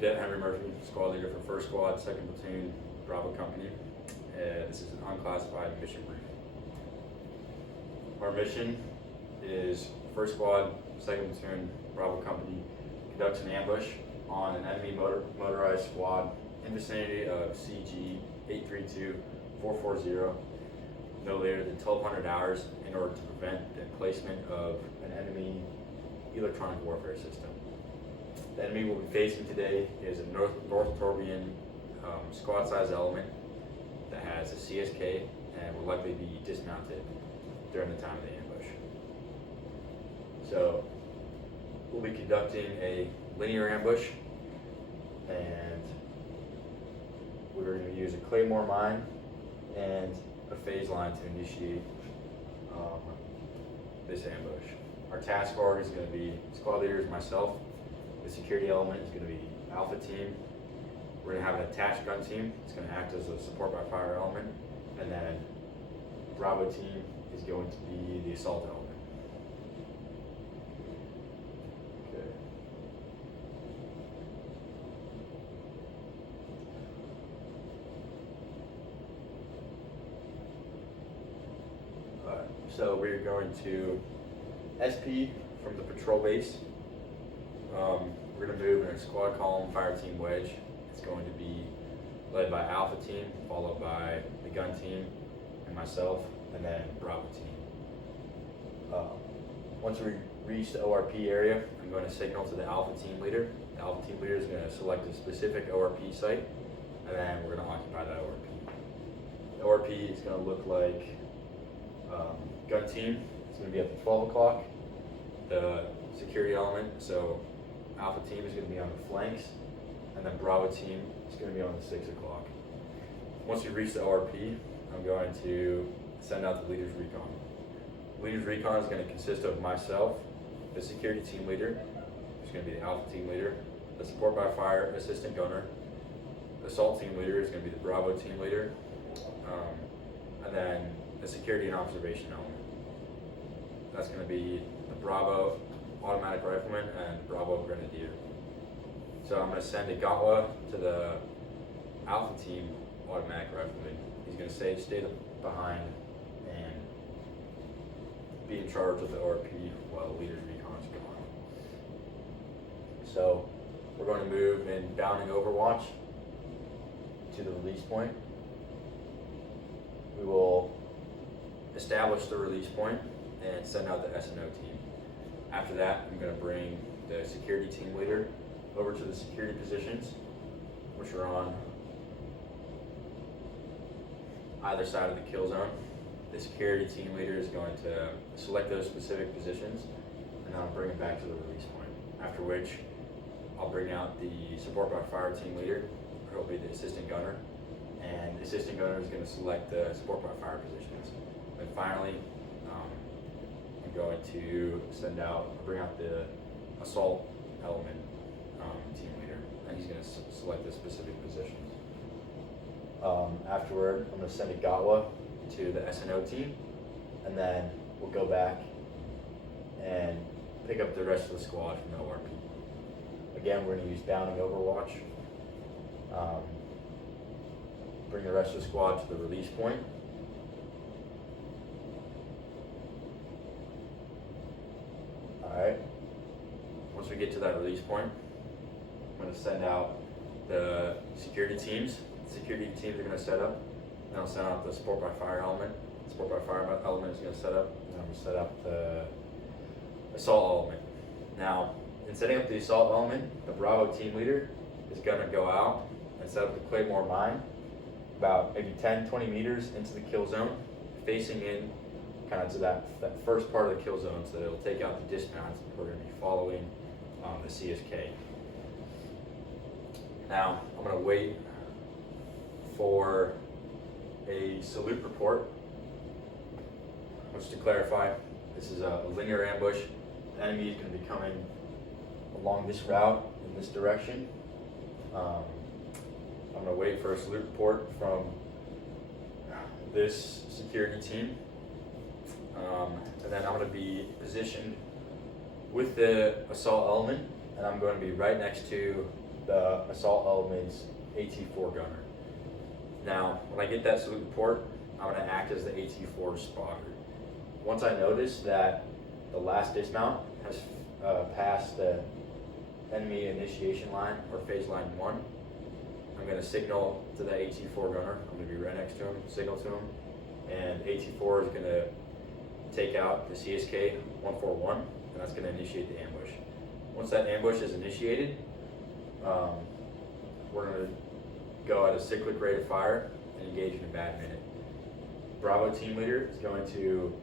Cadet Henry Murphy, squad leader for 1st Squad, 2nd Platoon, Bravo Company. This is an unclassified mission brief. Our mission is 1st Squad, 2nd Platoon, Bravo Company conducts an ambush on an enemy motorized squad in vicinity of CG 832-440 no later than 1200 hours in order to prevent the placement of an enemy electronic warfare system. The enemy we'll be facing today is a North Torbian squad-sized element that has a CSK and will likely be dismounted during the time of the ambush. So we'll be conducting a linear ambush, and we're going to use a claymore mine and a phase line to initiate this ambush. Our task org is going to be squad leader is myself. The security element is going to be Alpha team. We're going to have an attached gun team. It's going to act as a support by fire element, and then Bravo team is going to be the assault element. So we're going to SP from the patrol base. We're going to move in a squad column, fire team wedge. It's going to be led by Alpha team, followed by the gun team and myself, and then Bravo team. Once we reach the ORP area, I'm going to signal to the Alpha team leader. The Alpha team leader is going to select a specific ORP site, and then we're going to occupy that ORP. The ORP is going to look like gun team is going to be at the 12 o'clock. The security element, so Alpha team is going to be on the flanks, and then Bravo team is going to be on the 6 o'clock. Once we reach the ORP, I'm going to send out the leader's recon. Leader's recon is going to consist of myself, the security team leader, who's going to be the Alpha team leader, the support by fire assistant gunner, the assault team leader is going to be the Bravo team leader, and then the security and observation element. That's going to be the Bravo automatic rifleman and Bravo grenadier. So I'm going to send a Gatwa to the Alpha team automatic rifleman. He's going to stay behind and be in charge of the ORP while the leader's recon is going. So we're going to move in bounding overwatch to the release point. We will establish the release point and send out the SNO team. After that, I'm going to bring the security team leader over to the security positions, which are on either side of the kill zone. The security team leader is going to select those specific positions, and I'll bring it back to the release point. After which, I'll bring out the support by fire team leader, who will be the assistant gunner, and the assistant gunner is going to select the support by fire positions. And finally, I'm going to bring out the assault element team leader, and he's going to select the specific positions. Afterward, I'm going to send a Gatwa to the SNO team, and then we'll go back and pick up the rest of the squad from the ORP. Again, we're going to use bounding overwatch. Bring the rest of the squad to the release point. Alright, once we get to that release point, I'm going to send out the security teams. The security teams are going to set up, and I'll send out the support by fire element. The support by fire element is going to set up, and I'm going to set up the assault element. Now, in setting up the assault element, the Bravo team leader is going to go out and set up the Claymore mine about maybe 10-20 meters into the kill zone, facing in kind of to that first part of the kill zone, so that it'll take out the dismounts. We're going to be following the CSK. Now, I'm going to wait for a salute report. Just to clarify, this is a linear ambush. The enemy is going to be coming along this route in this direction. I'm going to wait for a salute report from this security team. And then I'm going to be positioned with the assault element, and I'm going to be right next to the assault element's AT4 gunner. Now, when I get that salute report, I'm going to act as the AT4 spotter. Once I notice that the last dismount has passed the enemy initiation line or phase line 1, I'm going to signal to the AT4 gunner. I'm going to be right next to him, signal to him, and AT4 is going to take out the CSK 141, and that's going to initiate the ambush. Once that ambush is initiated, we're going to go at a cyclic rate of fire and engage in a bad minute. Bravo team leader is going to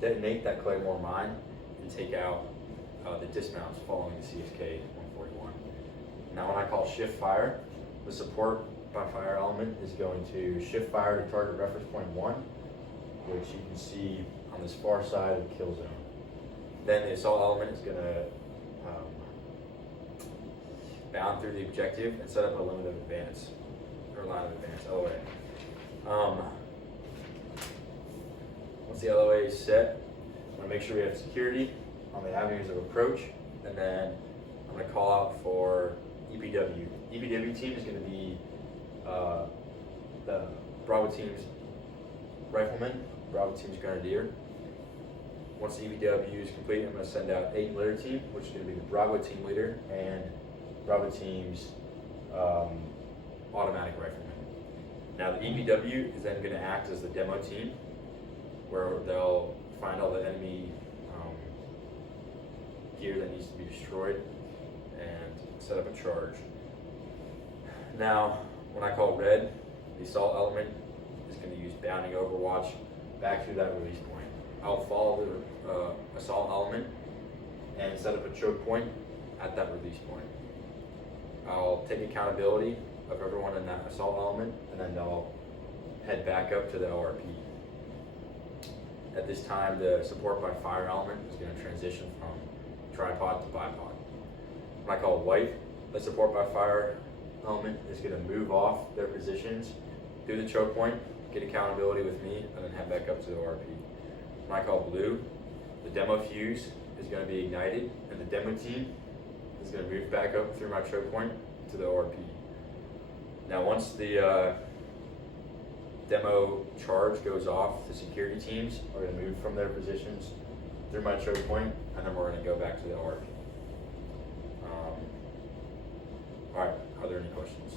detonate that Claymore mine and take out the dismounts following the CSK 141. Now when I call shift fire, the support by fire element is going to shift fire to target reference point 1, which you can see on this far side of the kill zone. Then the assault element is going to bound through the objective and set up a limit of advance, or line of advance, LOA. Once the LOA is set, I'm going to make sure we have security on the avenues of approach, and then I'm going to call out for EPW. EPW team is going to be the Bravo team's rifleman, Bravo team's grenadier. Once the EPW is complete, I'm going to send out A leader team, which is going to be the Bravo team leader and Bravo team's automatic rifleman. Now the EPW is then going to act as the demo team, where they'll find all the enemy gear that needs to be destroyed and set up a charge. Now, when I call red, the assault element is going to use bounding overwatch back through that release point. I'll follow the assault element and set up a choke point at that release point. I'll take accountability of everyone in that assault element, and then they'll head back up to the ORP. At this time, the support by fire element is going to transition from tripod to bipod. When I call white, the support by fire element is going to move off their positions, do the choke point, get accountability with me, and then head back up to the ORP. When I call blue, the demo fuse is going to be ignited, and the demo team is going to move back up through my choke point to the ORP. Now once the demo charge goes off, the security teams are going to move from their positions through my choke point, and then we're going to go back to the ORP. All right, are there any questions?